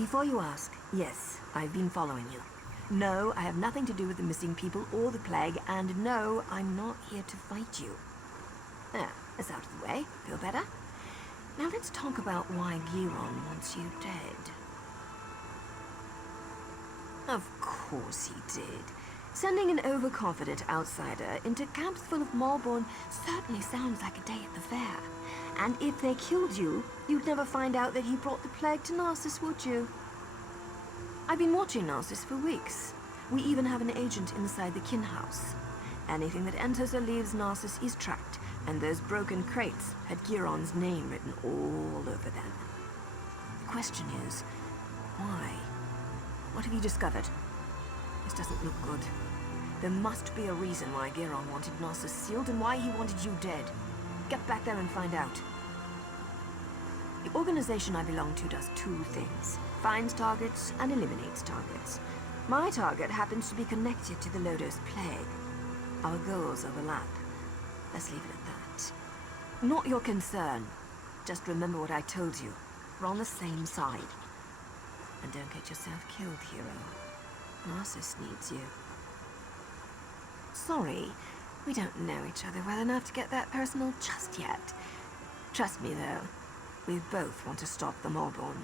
Before you ask, yes, I've been following you. No, I have nothing to do with the missing people or the plague, and no, I'm not here to fight you. There, that's out of the way. Feel better? Now let's talk about why Giron wants you dead. Of course he did. Sending an overconfident outsider into camps full of Malborn certainly sounds like a day at the fair. And if they killed you, you'd never find out that he brought the plague to Narcissus, would you? I've been watching Narcissus for weeks. We even have an agent inside the kin house. Anything that enters or leaves Narcissus is tracked, and those broken crates had Giron's name written all over them. The question is, why? What have you discovered? This doesn't look good. There must be a reason why Giron wanted Narcissus sealed and why he wanted you dead. Get back there and find out. The organization I belong to does two things. Finds targets and eliminates targets. My target happens to be connected to the Llodos Plague. Our goals overlap. Let's leave it at that. Not your concern. Just remember what I told you. We're on the same side. And don't get yourself killed, hero. Narcissus needs you. Sorry, we don't know each other well enough to get that personal just yet. Trust me, though. We both want to stop the Malborn.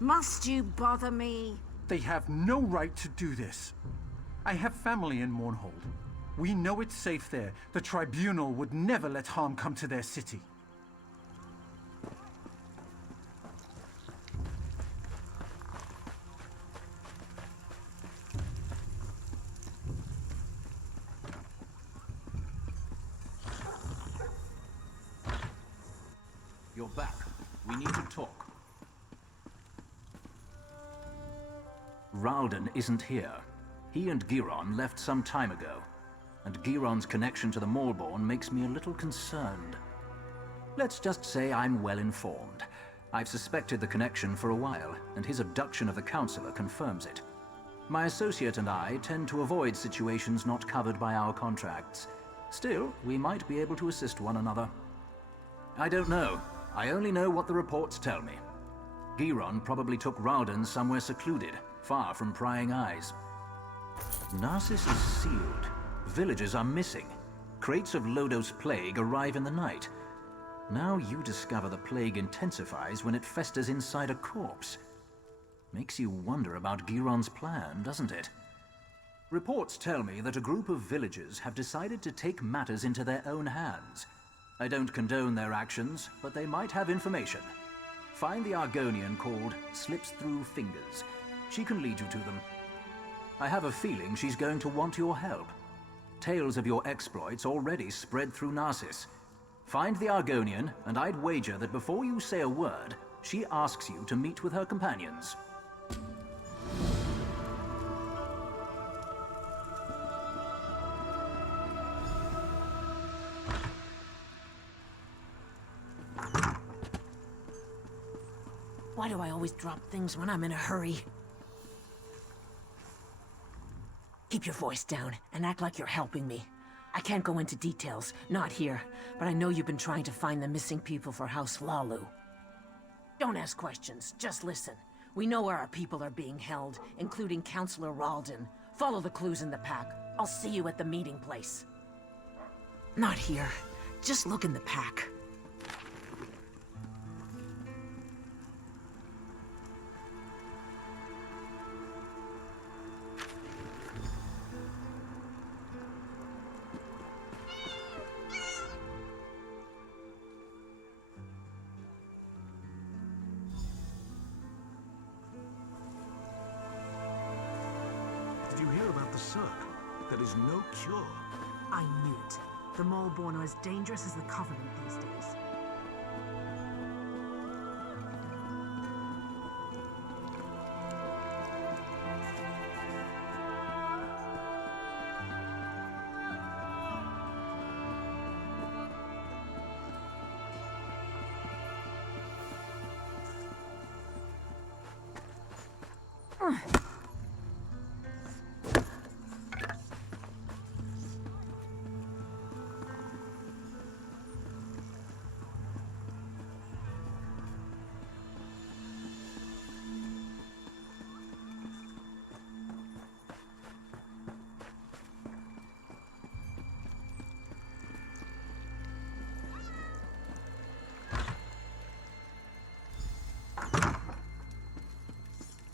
Must you bother me? They have no right to do this. I have family in Mournhold. We know it's safe there. The Tribunal would never let harm come to their city. You're back. We need to talk. Ralden isn't here. He and Giron left some time ago, and Giron's connection to the Malborn makes me a little concerned. Let's just say I'm well informed. I've suspected the connection for a while, and his abduction of the Councillor confirms it. My associate and I tend to avoid situations not covered by our contracts. Still, we might be able to assist one another. I don't know. I only know what the reports tell me. Giron probably took Ralden somewhere secluded, far from prying eyes. Narcissus is sealed. Villagers are missing. Crates of Llodos Plague arrive in the night. Now you discover the plague intensifies when it festers inside a corpse. Makes you wonder about Giron's plan, doesn't it? Reports tell me that a group of villagers have decided to take matters into their own hands. I don't condone their actions, but they might have information. Find the Argonian called Slips Through Fingers. She can lead you to them. I have a feeling she's going to want your help. Tales of your exploits already spread through Narcissus. Find the Argonian, and I'd wager that before you say a word, she asks you to meet with her companions. Why do I always drop things when I'm in a hurry? Keep your voice down and act like you're helping me. I can't go into details, not here, but I know you've been trying to find the missing people for House Lalu. Don't ask questions, just listen. We know where our people are being held, including Councillor Ralden. Follow the clues in the pack. I'll see you at the meeting place. Not here. Just look in the pack. the Cirque. There is no cure. I knew it. The Maulborn are as dangerous as the Covenant these days.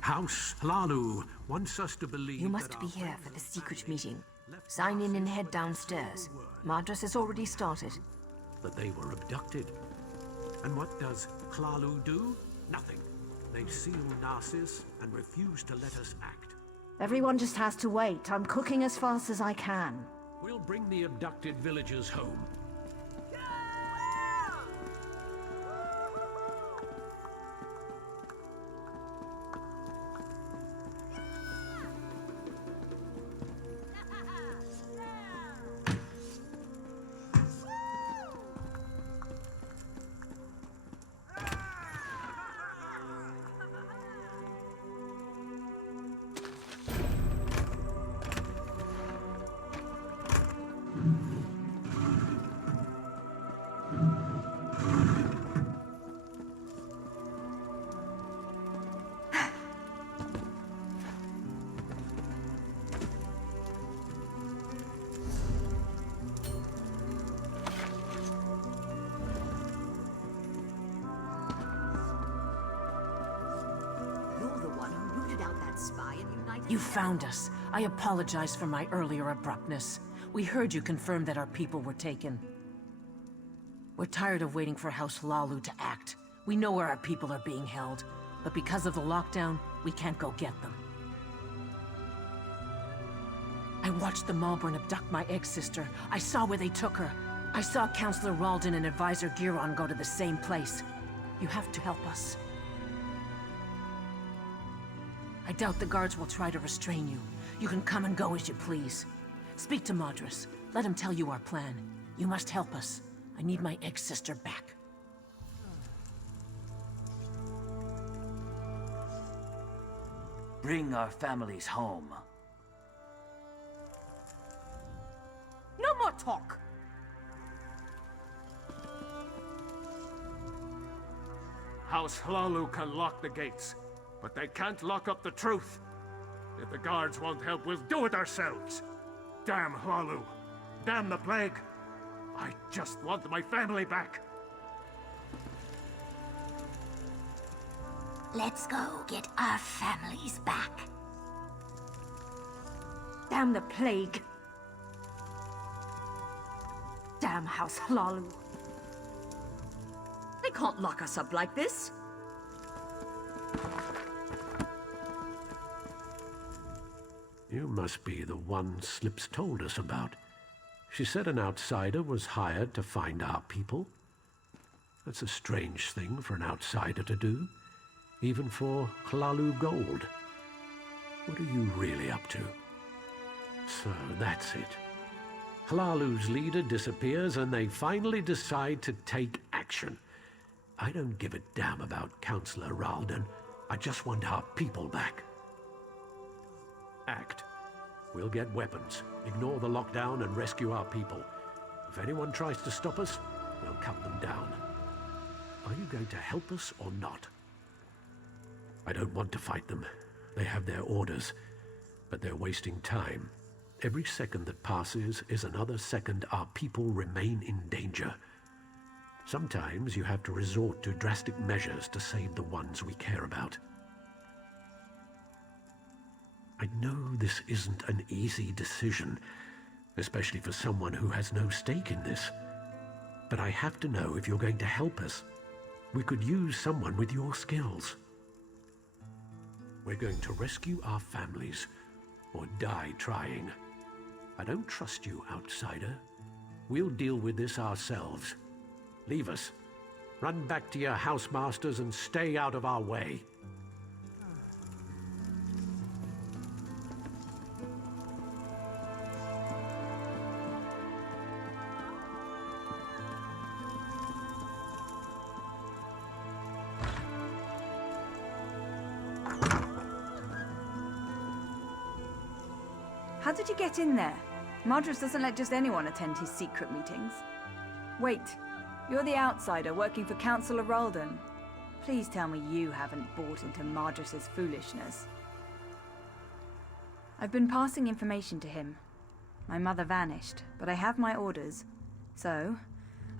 House Hlalu wants us to believe You must that be our here friends for the and secret family meeting. left Sign in us and head without downstairs. a word Madras has already started. that they were abducted. And what does Hlalu do? Nothing. They seal Narcissus and refuse to let us act. Everyone just has to wait. I'm cooking as fast as I can. We'll bring the abducted villagers home. You're the one who rooted out that spy and united... You found us. I apologize for my earlier abruptness. We heard you confirm that our people were taken. We're tired of waiting for House Hlalu to act. We know where our people are being held, but because of the lockdown, we can't go get them. I watched the Maulborn abduct my egg-sister. I saw where they took her. I saw Counselor Ralden and Advisor Giron go to the same place. You have to help us. I doubt the guards will try to restrain you. You can come and go as you please. Speak to Madras. Let him tell you our plan. You must help us. I need my egg-sister back. Bring our families home. No more talk! House Hlalu can lock the gates, but they can't lock up the truth. If the guards won't help, we'll do it ourselves. Damn Hlalu. Damn the plague. I just want my family back. Let's go get our families back. Damn the plague. Damn House Hlalu. They can't lock us up like this. You must be the one Slips told us about. She said an outsider was hired to find our people. That's a strange thing for an outsider to do, even for Hlalu Gold. What are you really up to? So that's it. Hlalu's leader disappears and they finally decide to take action. I don't give a damn about Counselor Ralden. I just want our people back. Act. We'll get weapons, ignore the lockdown and rescue our people. If anyone tries to stop us, we'll cut them down. Are you going to help us or not? I don't want to fight them. They have their orders, but they're wasting time. Every second that passes is another second our people remain in danger. Sometimes you have to resort to drastic measures to save the ones we care about. I know this isn't an easy decision, especially for someone who has no stake in this. But I have to know if you're going to help us. We could use someone with your skills. We're going to rescue our families, or die trying. I don't trust you, outsider. We'll deal with this ourselves. Leave us. Run back to your housemasters and stay out of our way. How did you get in there? Madras doesn't let just anyone attend his secret meetings. Wait, you're the outsider working for Councillor Ralden. Please tell me you haven't bought into Madras's foolishness. I've been passing information to him. My mother vanished, but I have my orders. So,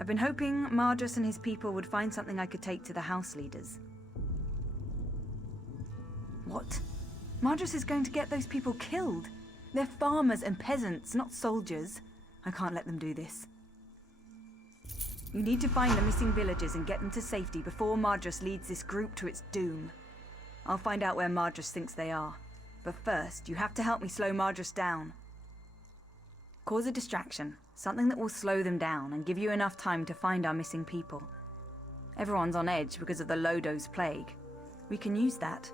I've been hoping Madras and his people would find something I could take to the house leaders. What? Madras is going to get those people killed. They're farmers and peasants, not soldiers. I can't let them do this. You need to find the missing villagers and get them to safety before Madras leads this group to its doom. I'll find out where Madras thinks they are. But first, you have to help me slow Madras down. Cause a distraction, something that will slow them down and give you enough time to find our missing people. Everyone's on edge because of the Llodos Plague. We can use that.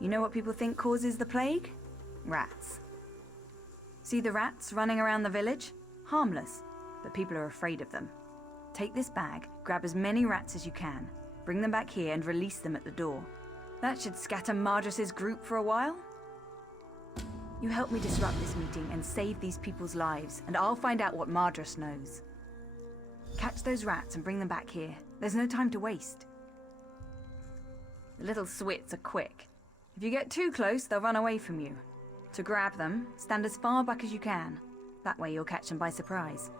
You know what people think causes the plague? Rats. See the rats running around the village? Harmless, but people are afraid of them. Take this bag, grab as many rats as you can, bring them back here and release them at the door. That should scatter Madras's group for a while. You help me disrupt this meeting and save these people's lives, and I'll find out what Madras knows. Catch those rats and bring them back here. There's no time to waste. The little swits are quick. If you get too close, they'll run away from you. To grab them, stand as far back as you can. That way you'll catch them by surprise.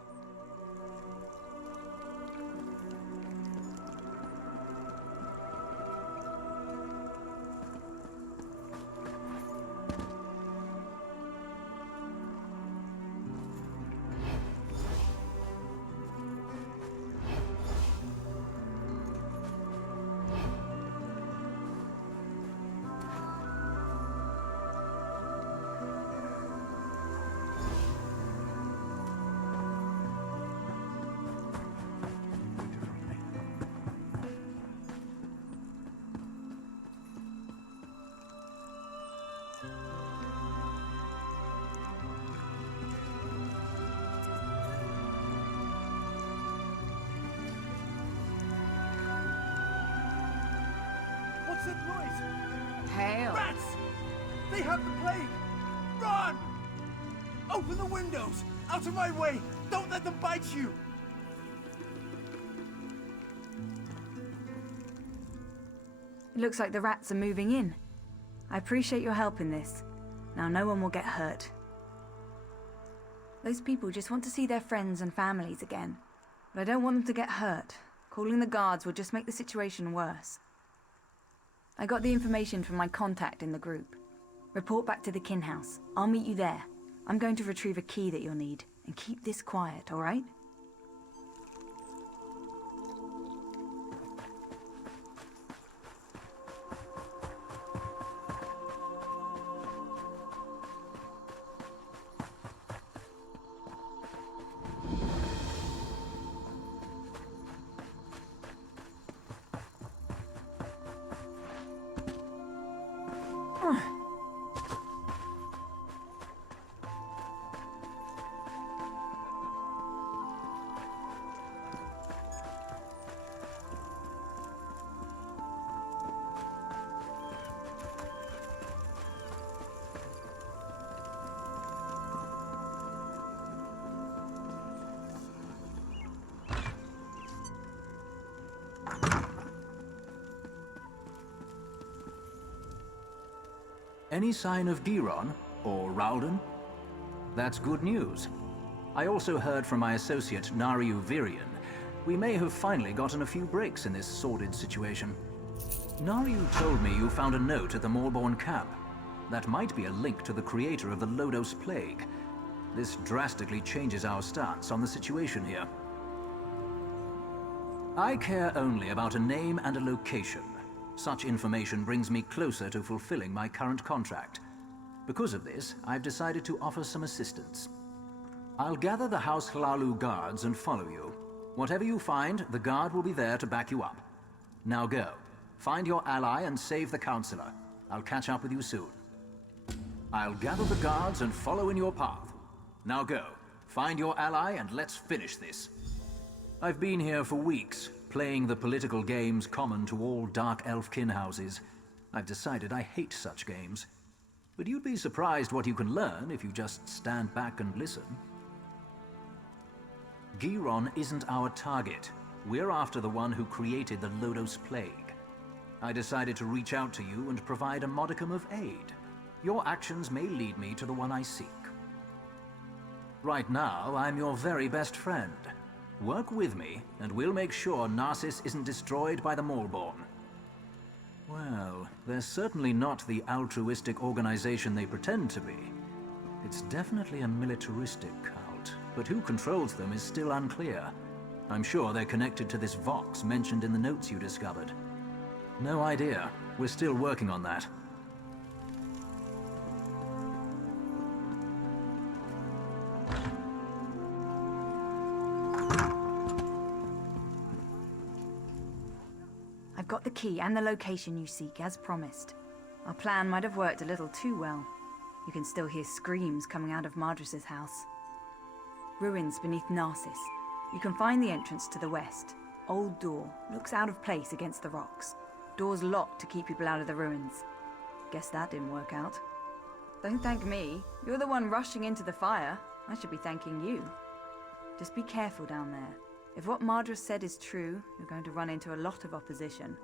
What's that noise? Hail. Rats! They have the plague! Run! Open the windows! Out of my way! Don't let them bite you! It looks like the rats are moving in. I appreciate your help in this. Now no one will get hurt. Those people just want to see their friends and families again. But I don't want them to get hurt. Calling the guards will just make the situation worse. I got the information from my contact in the group. Report back to the kin house. I'll meet you there. I'm going to retrieve a key that you'll need. And keep this quiet, all right? Any sign of Giron or Ralden? That's good news. I also heard from my associate Nariu Virian. We may have finally gotten a few breaks in this sordid situation. Nariu told me you found a note at the Moorborn camp. That might be a link to the creator of the Llodos Plague. This drastically changes our stance on the situation here. I care only about a name and a location. Such information brings me closer to fulfilling my current contract. Because of this, I've decided to offer some assistance. I'll gather the House Hlalu guards and follow you. Whatever you find, the guard will be there to back you up. Now go. Find your ally and save the Counselor. I'll catch up with you soon. I'll gather the guards and follow in your path. Now go. Find your ally and let's finish this. I've been here for weeks, playing the political games common to all Dark Elf kin houses. I've decided I hate such games. But you'd be surprised what you can learn if you just stand back and listen. Giron isn't our target. We're after the one who created the Llodos Plague. I decided to reach out to you and provide a modicum of aid. Your actions may lead me to the one I seek. Right now, I'm your very best friend. Work with me, and we'll make sure Narcissus isn't destroyed by the Maulborn. Well, they're certainly not the altruistic organization they pretend to be. It's definitely a militaristic cult, but who controls them is still unclear. I'm sure they're connected to this Vox mentioned in the notes you discovered. No idea. We're still working on that. I've got the key and the location you seek, as promised. Our plan might have worked a little too well. You can still hear screams coming out of Madris's house. Ruins beneath Narcissus. You can find the entrance to the west. Old door. Looks out of place against the rocks. Door's locked to keep people out of the ruins. Guess that didn't work out. Don't thank me. You're the one rushing into the fire. I should be thanking you. Just be careful down there. If what Madris said is true, you're going to run into a lot of opposition.